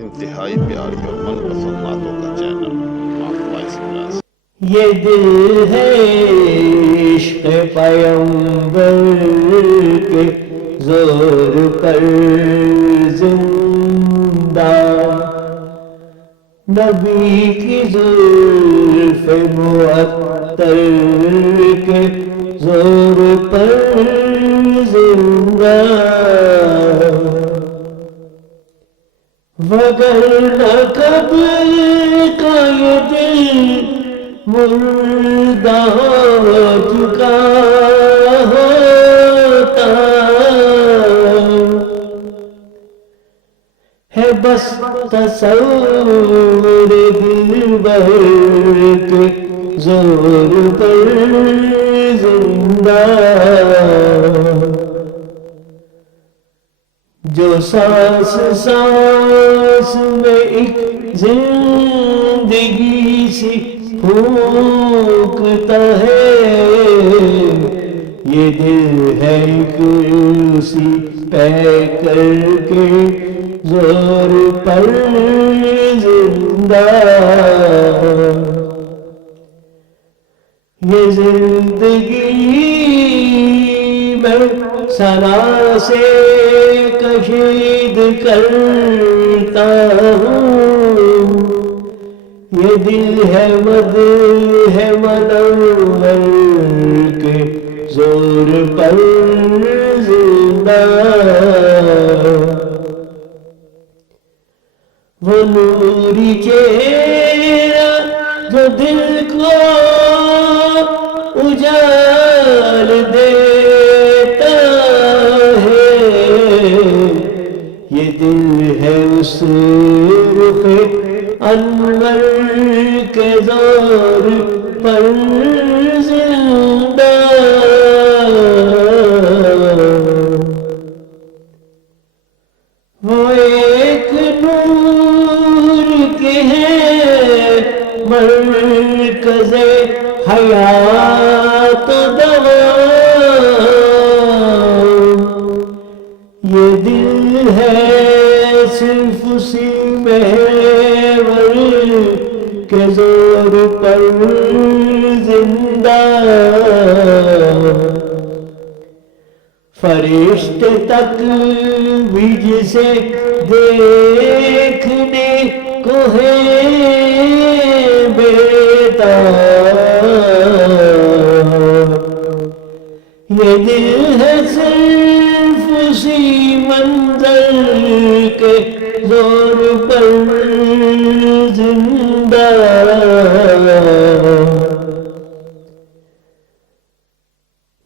انتہائی پیار کے اور من پسند نعتوں کا چینل وائس کلاس۔ یہ دل ہے عشق پیغمبر کے زور پر زندہ، نبی کی زلف معطر کے زور پر زندہ، وگرنہ کب کا یہ دل مردہ ہو چکا ہوتا ہے، بس تصور دلبر کے زور پر زندہ، جو سانس سانس میں ایک زندگی سی پھونکتا ہے، یہ دل ہے ایک اسی پیکر کے زور پر زندہ، یہ زندگی میں ثنا سے کشید کرتا ہوں، یہ دل ہے مد ہے منور کے زور پر زندہ، وہ نوری چہرہ جو دل کو اجال دیتا ہے، یہ دل ہے اس رخ انور کے زور پر زندہ، وہ ایک نور کے ہیں مرکز حیات دوام، یہ دل ہے صرف اسی محور کے زور پر زندہ، فرشتے تک بھی جسے دیکھنے کو ہے بیتاب، یہ دل ہے صرف اسی منظر کے زور پر زندہ،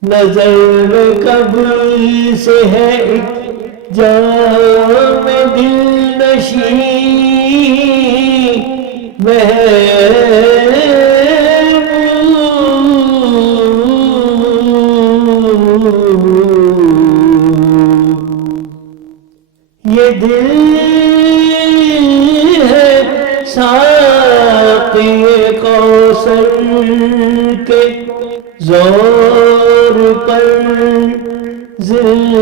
نظر میں کب سے ہے ایک جام دل نشین یہ دل ہے ساقی کوثر کے زور پر زندہ۔